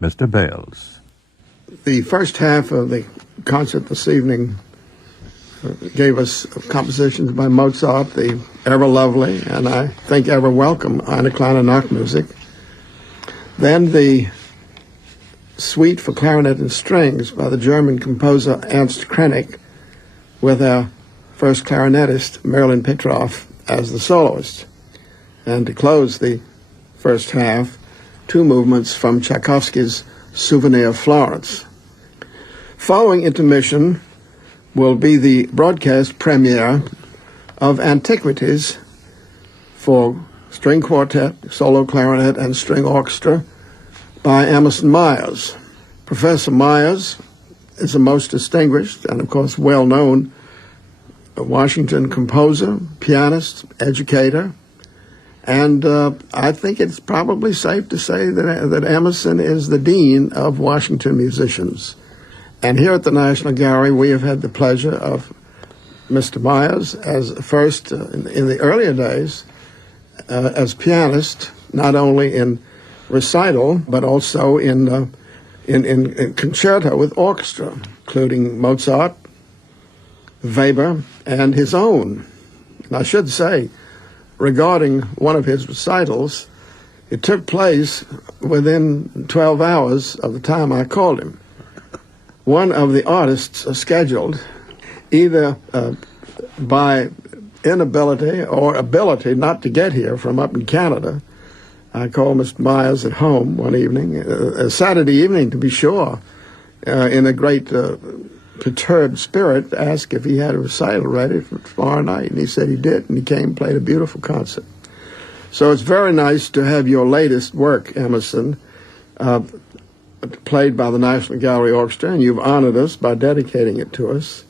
Mr. Bales. The first half of the concert this evening gave us compositions by Mozart, the ever lovely and I think ever welcome Eine kleine Nachtmusik. Then the suite for clarinet and strings by the German composer Ernst Krenek, with our first clarinetist Merlin Petrov as the soloist. And to close the first half, two movements from Tchaikovsky's Souvenir of Florence. Following intermission will be the broadcast premiere of Antiquities for string quartet, solo clarinet, and string orchestra by Emerson Meyers. Professor Meyers is a most distinguished and, of course, well-known Washington composer, pianist, educator, and I think it's probably safe to say that Emerson is the dean of Washington musicians. And here at the National Gallery, we have had the pleasure of Mr. Meyers as first, in the earlier days, as pianist, not only in recital, but also in concerto with orchestra, including Mozart, Weber, and his own. And I should say, regarding one of his recitals, it took place within 12 hours of the time I called him. One of the artists scheduled, either by inability or ability not to get here from up in Canada, I called Mr. Meyers at home one evening, a Saturday evening to be sure, in a great perturbed spirit, to ask if he had a recital ready for tomorrow night. And he said he did, and he came and played a beautiful concert. So it's very nice to have your latest work, Emerson, played by the National Gallery Orchestra, and you've honored us by dedicating it to us,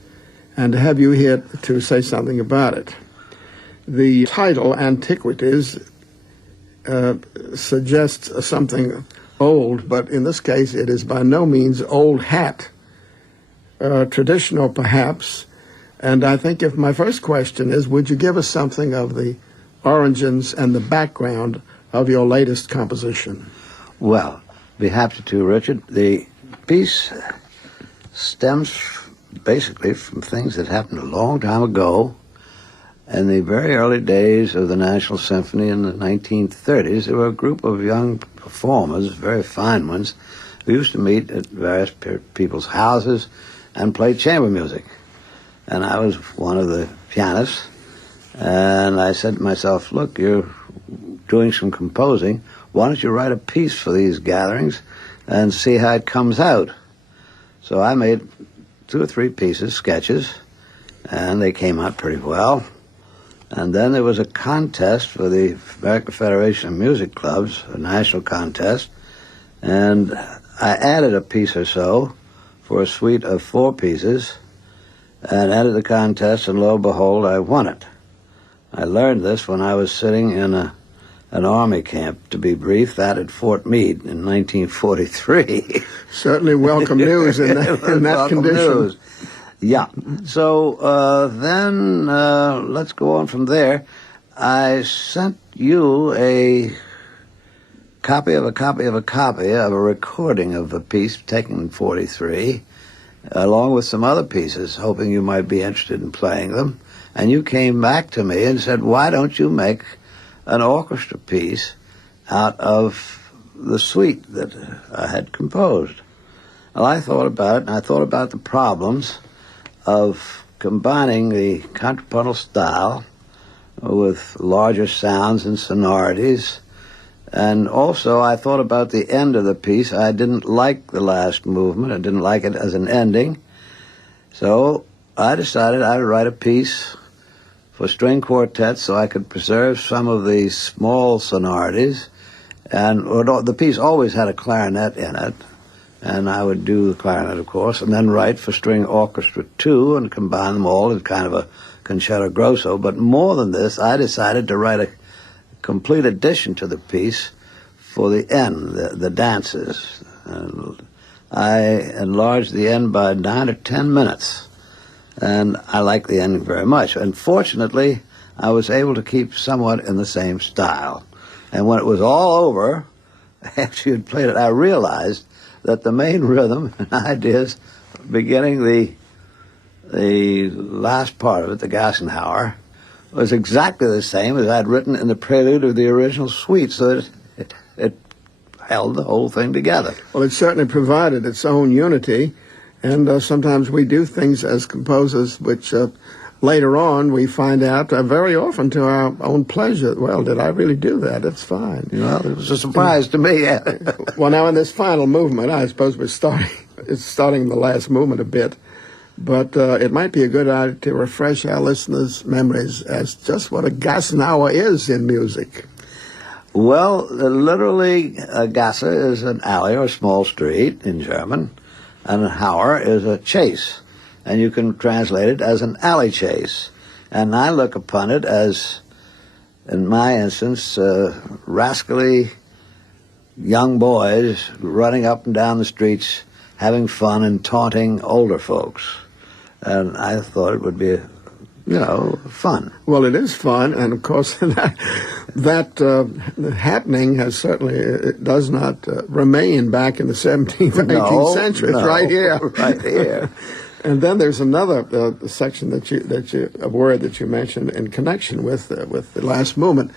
and to have you here to say something about it. The title, Antiquities, suggests something old, but in this case it is by no means old hat. Traditional perhaps, and I think if my first question is, would you give us something of the origins and the background of your latest composition? Well, be happy to, Richard. The piece stems basically from things that happened a long time ago. In the very early days of the National Symphony in the 1930s, there were a group of young performers, very fine ones, who used to meet at various people's houses and play chamber music. And I was one of the pianists, and I said to myself, look, you're doing some composing. Why don't you write a piece for these gatherings and see how it comes out? So I made 2 or 3 pieces, sketches, and they came out pretty well. And then there was a contest for the American Federation of Music Clubs, a national contest, and I added a piece or so for a suite of 4 pieces and entered the contest, and lo and behold, I won it. I learned this when I was sitting in an army camp, to be brief, that at Fort Meade in 1943. Certainly welcome news in that condition. News. Yeah. So then let's go on from there. I sent you a copy of a recording of a piece taken in 43, along with some other pieces, hoping you might be interested in playing them. And you came back to me and said, why don't you make an orchestra piece out of the suite that I had composed? Well, I thought about it, and I thought about the problems of combining the contrapuntal style with larger sounds and sonorities. And also I thought about the end of the piece. I didn't like the last movement. I didn't like it as an ending. So I decided I'd write a piece for string quartet so I could preserve some of the small sonorities. And the piece always had a clarinet in it, and I would do the clarinet, of course, and then write for string orchestra too, and combine them all in kind of a concerto grosso. But more than this, I decided to write a complete addition to the piece for the end, the dances. And I enlarged the end by 9 or 10 minutes, and I like the ending very much. And fortunately, I was able to keep somewhat in the same style. And when it was all over, after you'd played it, I realized that the main rhythm and ideas beginning the last part of it, the Gassenhauer, was exactly the same as I'd written in the prelude of the original suite, so it held the whole thing together. Well, it certainly provided its own unity, and sometimes we do things as composers which later on we find out very often to our own pleasure. Well, did I really do that? It's fine. Well, it was a surprise to me. Well, now in this final movement, I suppose it's starting the last movement a bit, but it might be a good idea to refresh our listeners' memories as just what a Gassenhauer is in music. Well, literally, a Gasse is an alley or small street in German, and a Hauer is a chase, and you can translate it as an alley chase. And I look upon it as, in my instance, rascally young boys running up and down the streets, having fun and taunting older folks. And I thought it would be, fun. Well, it is fun, and of course that happening has certainly it does not remain back in the 17th or 18th century. It's right here. Right here. And then there's another section a word that you mentioned in connection with the last movement,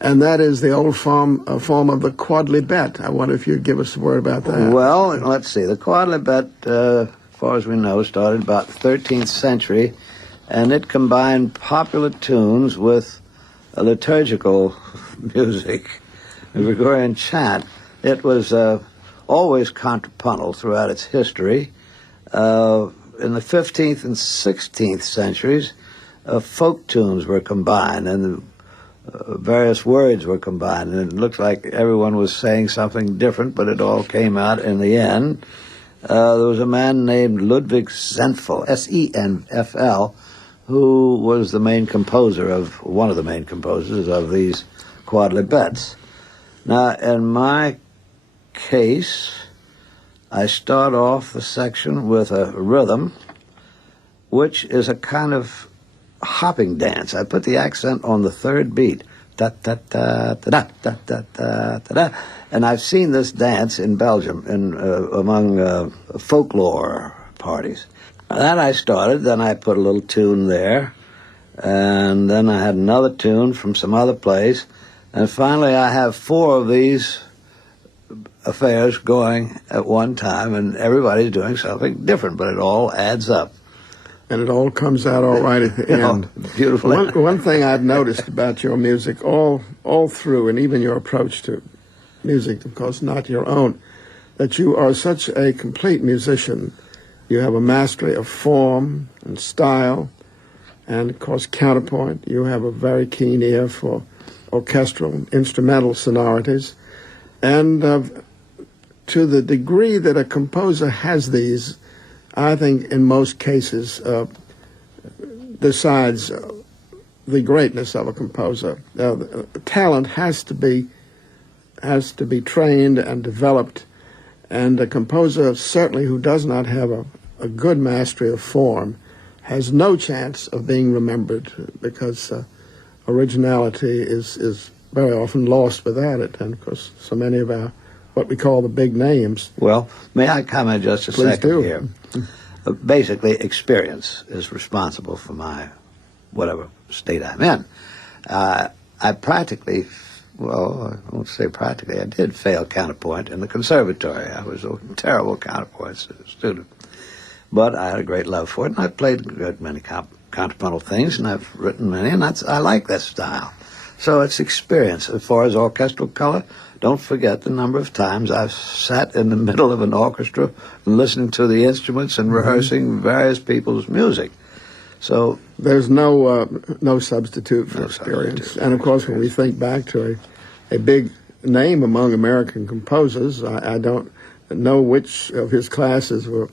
and that is the old form of the quodlibet. I wonder if you'd give us a word about that. Well, let's see. The quodlibet, as far as we know, started about the 13th century, and it combined popular tunes with liturgical music, Gregorian chant. It was always contrapuntal throughout its history. In the 15th and 16th centuries, folk tunes were combined, and various words were combined, and it looked like everyone was saying something different, but it all came out in the end. There was a man named Ludwig Senfl, S-E-N-F-L, who was one of the main composers of these quodlibets. Now, in my case, I start off the section with a rhythm, which is a kind of hopping dance. I put the accent on the third beat, da da da da da da da da, and I've seen this dance in Belgium among folklore parties. That I started, then I put a little tune there, and then I had another tune from some other place, and finally I have 4 of these affairs going at one time, and everybody's doing something different, but it all adds up. And it all comes out all right at the end. Beautiful. One thing I've noticed about your music all through, and even your approach to music, of course, not your own, that you are such a complete musician. You have a mastery of form and style, and of course counterpoint. You have a very keen ear for orchestral and instrumental sonorities, and to the degree that a composer has these, I think in most cases decides the greatness of a composer. Talent has to be trained and developed, and a composer certainly who does not have a good mastery of form has no chance of being remembered, because originality is very often lost without it. And of course, so many of our what we call the big names. Well, may I comment just a Please second do. here? Basically, experience is responsible for my whatever state I'm in. I practically, well, I won't say practically, I did fail counterpoint in the conservatory. I was a terrible counterpoint student. But I had a great love for it, and I played a great many contrapuntal things, and I've written many, and I like that style. So it's experience. As far as orchestral color, don't forget the number of times I've sat in the middle of an orchestra and listening to the instruments and rehearsing various people's music. So there's no substitute for experience. And of course, when we think back to a big name among American composers, I don't know which of his classes were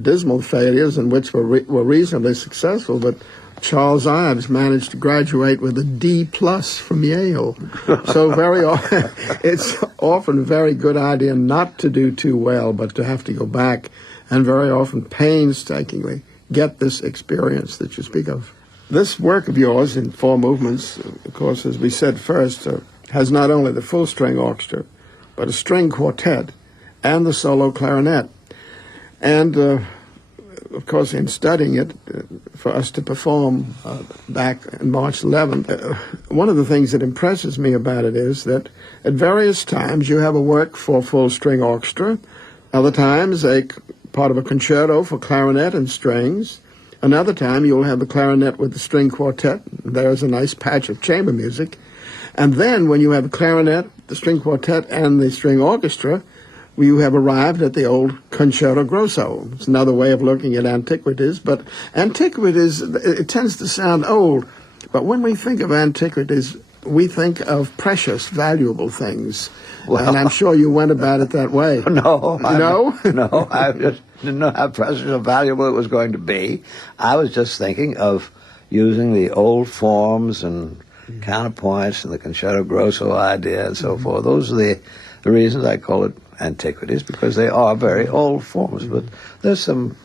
dismal failures and which were reasonably successful, but Charles Ives managed to graduate with a D+ from Yale. So very often, it's often a very good idea not to do too well, but to have to go back and very often painstakingly get this experience that you speak of. This work of yours in 4 movements, of course, as we said first, has not only the full string orchestra, but a string quartet and the solo clarinet. And, of course, in studying it, for us to perform back on March 11th, one of the things that impresses me about it is that at various times you have a work for full string orchestra, other times part of a concerto for clarinet and strings. Another time you'll have the clarinet with the string quartet. There's a nice patch of chamber music. And then when you have the clarinet, the string quartet, and the string orchestra, you have arrived at the old concerto grosso. It's another way of looking at Antiquities, but Antiquities, it tends to sound old. But when we think of Antiquities, we think of precious, valuable things. Well, and I'm sure you went about it that way. No. No? No, I just didn't know how precious or valuable it was going to be. I was just thinking of using the old forms and counterpoints and the concerto grosso idea and so forth. Those are the reasons I call it Antiquities, because they are very old forms. But there's some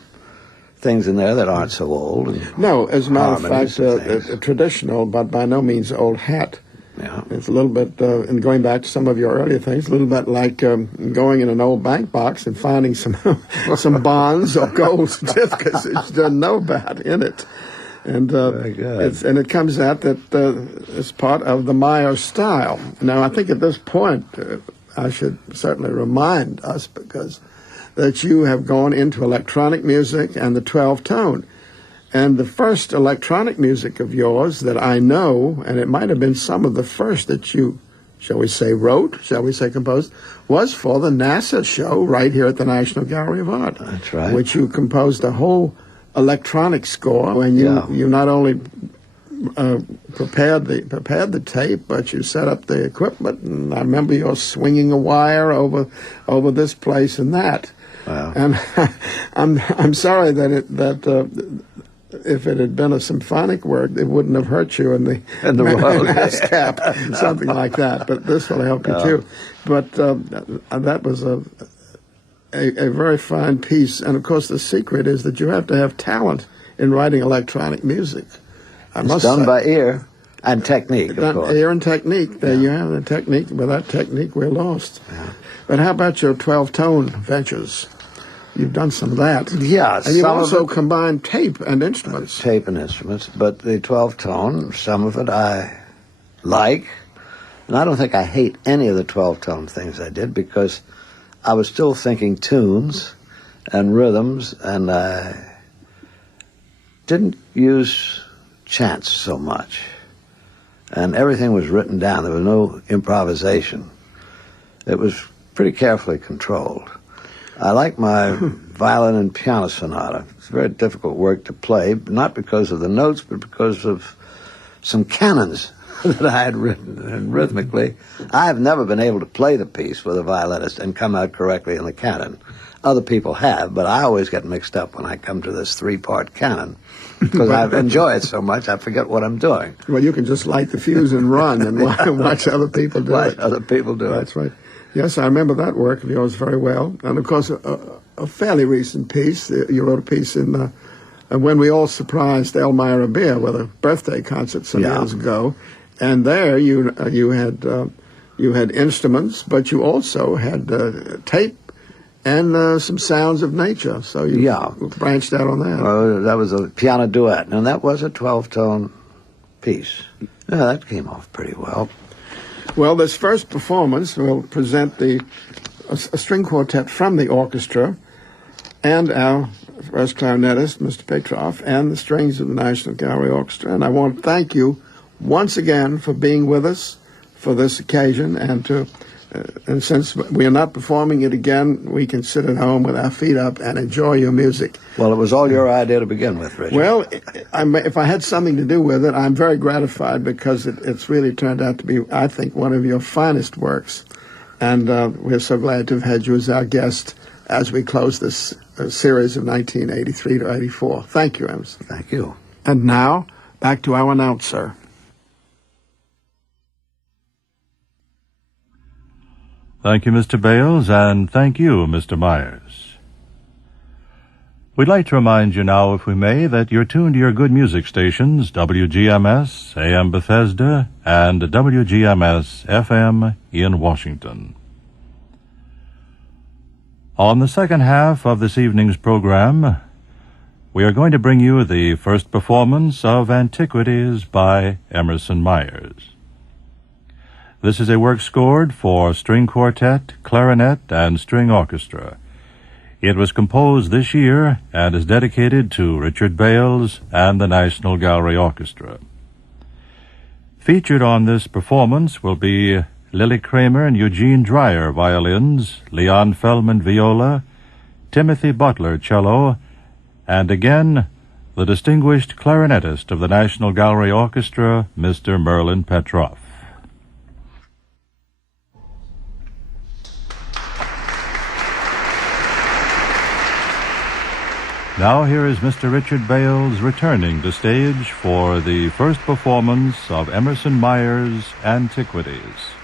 things in there that aren't so old. And no, as a matter of fact, a traditional, but by no means old hat. Yeah. It's a little bit, and going back to some of your earlier things, a little bit like going in an old bank box and finding some some bonds or gold certificates that you didn't know about in it. And very good. It comes out that it's part of the Meyers style. Now, I think at this point, I should certainly remind us that you have gone into electronic music and the 12-tone. And the first electronic music of yours that I know, and it might have been some of the first that you, shall we say, composed, was for the NASA show right here at the National Gallery of Art. That's right. Which you composed a whole electronic score, and you not only prepared the tape, but you set up the equipment, and I remember you swinging a wire over this place and that. Wow. And I'm sorry that if it had been a symphonic work, it wouldn't have hurt you in the Royal ASCAP, something like that. But this will help you too. But that was a very fine piece. And of course, the secret is that you have to have talent in writing electronic music. It's done by ear and technique, of course. Ear and technique. There you have the technique. Without technique, we're lost. Yeah. But how about your 12-tone ventures? You've done some of that. Yeah. And you've also combined tape and instruments. Tape and instruments. But the 12-tone, some of it I like. And I don't think I hate any of the 12-tone things I did, because I was still thinking tunes and rhythms, and I didn't use chants so much. And everything was written down. There was no improvisation. It was pretty carefully controlled. I like my violin and piano sonata. It's very difficult work to play, not because of the notes, but because of some canons that I had written. And rhythmically, I have never been able to play the piece with a violinist and come out correctly in the canon. Other people have, but I always get mixed up when I come to this 3-part canon, because I enjoy it so much, I forget what I'm doing. Well, you can just light the fuse and run and watch other people do it. Other people do it. That's right. Yes, I remember that work of yours very well. And, of course, a fairly recent piece. You wrote a piece in When We All Surprised Elmira Beer with a birthday concert some years ago. And there you had instruments, but you also had tape and some sounds of nature. So you branched out on that. Well, that was a piano duet, and that was a 12-tone piece. Yeah, that came off pretty well. Well, this first performance will present a string quartet from the orchestra and our first clarinetist, Mr. Petroff, and the strings of the National Gallery Orchestra. And I want to thank you once again for being with us for this occasion, and since we are not performing it again, we can sit at home with our feet up and enjoy your music. Well, it was all your idea to begin with, Richard. Well, if I had something to do with it, I'm very gratified, because it's really turned out to be, I think, one of your finest works. And we're so glad to have had you as our guest as we close this series of 1983 to 84. Thank you, Emerson. Thank you. And now, back to our announcer. Thank you, Mr. Bales, and thank you, Mr. Meyers. We'd like to remind you now, if we may, that you're tuned to your good music stations, WGMS, AM Bethesda, and WGMS, FM in Washington. On the second half of this evening's program, we are going to bring you the first performance of Antiquities by Emerson Meyers. This is a work scored for string quartet, clarinet, and string orchestra. It was composed this year and is dedicated to Richard Bales and the National Gallery Orchestra. Featured on this performance will be Lily Kramer and Eugene Dreyer violins, Leon Feldman viola, Timothy Butler cello, and again the distinguished clarinetist of the National Gallery Orchestra, Mr. Merlin Petroff. Now here is Mr. Richard Bales returning to stage for the first performance of Emerson Meyers' Antiquities.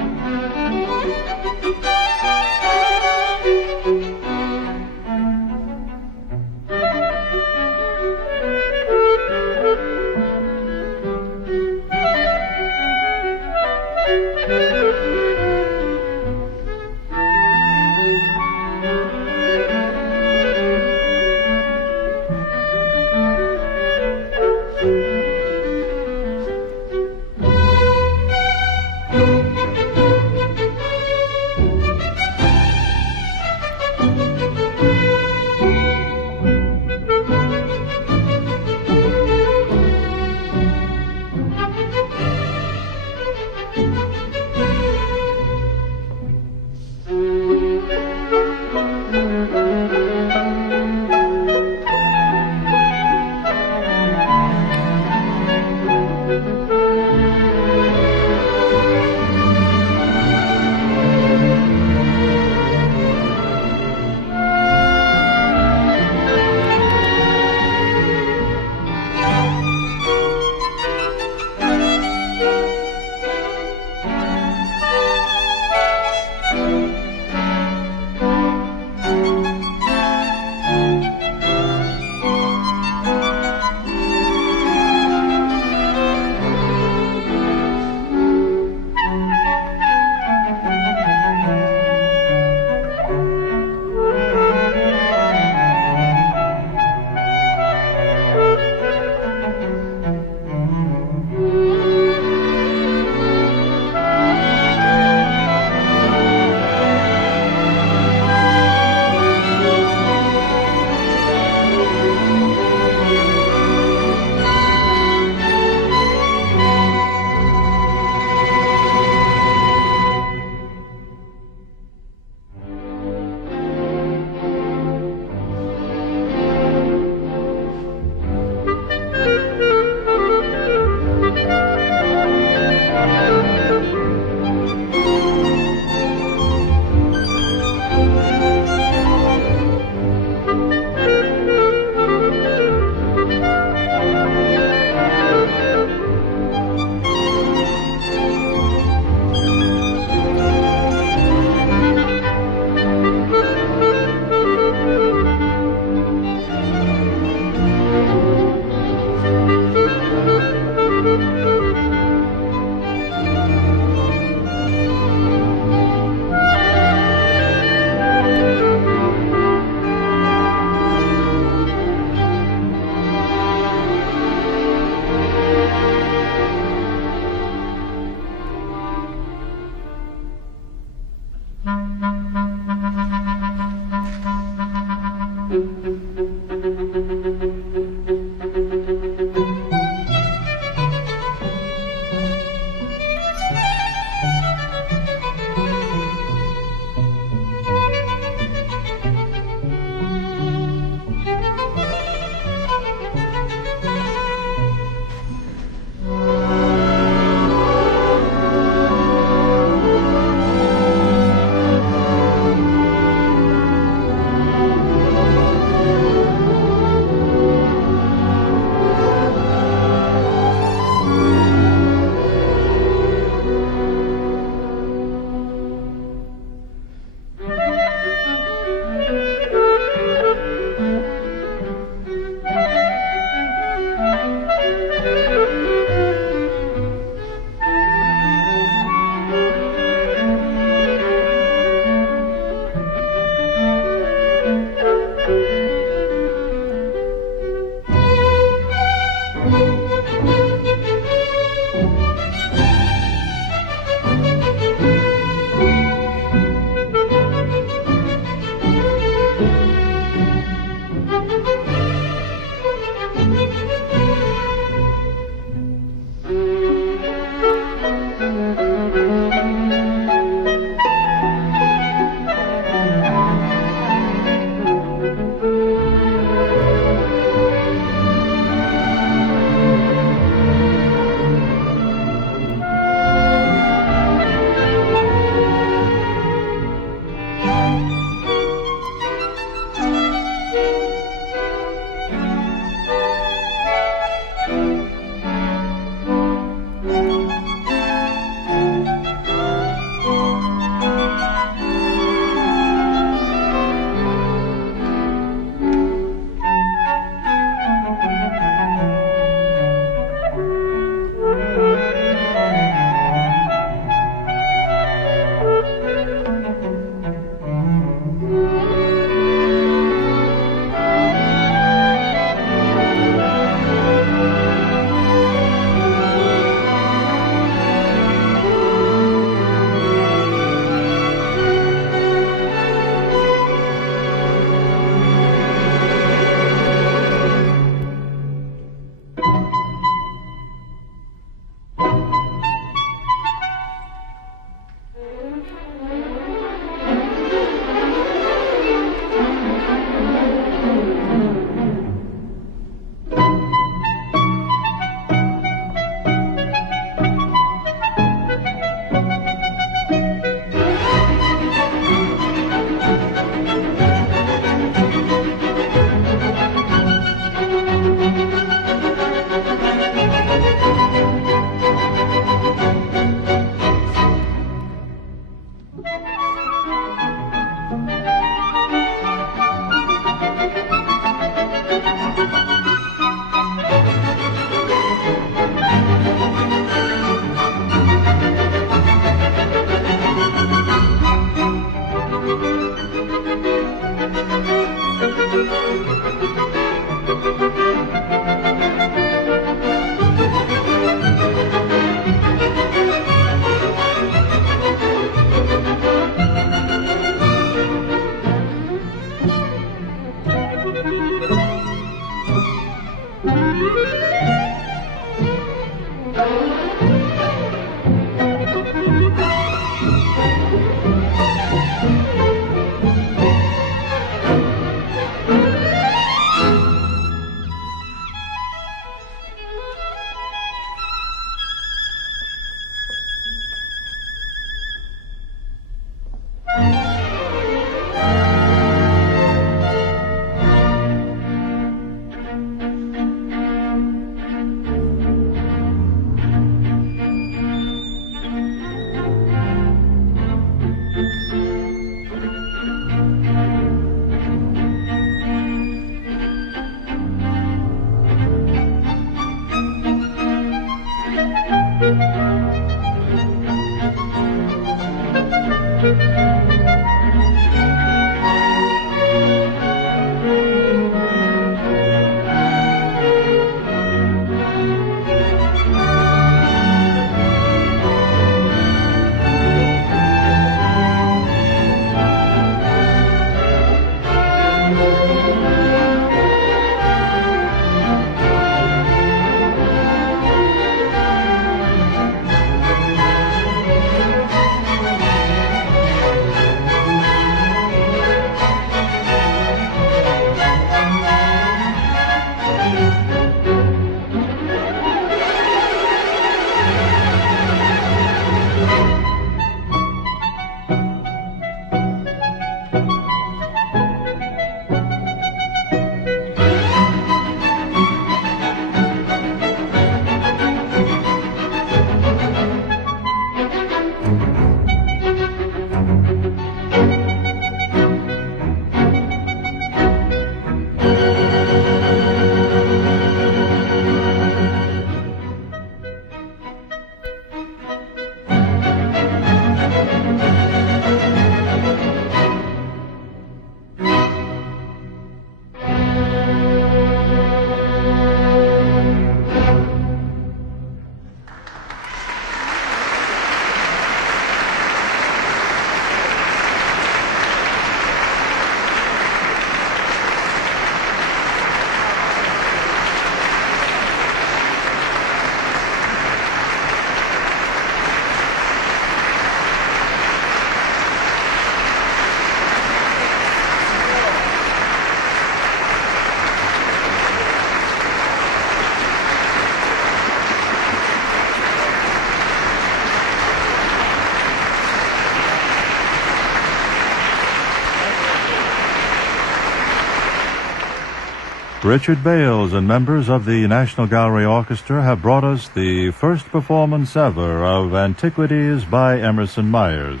Richard Bales and members of the National Gallery Orchestra have brought us the first performance ever of Antiquities by Emerson Meyers,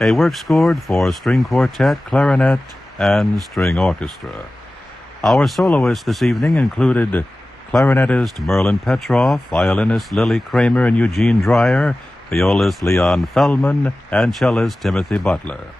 a work scored for String Quartet, Clarinet, and String Orchestra. Our soloists this evening included clarinetist Merlin Petroff, violinist Lily Kramer and Eugene Dreyer, violist Leon Feldman, and cellist Timothy Butler.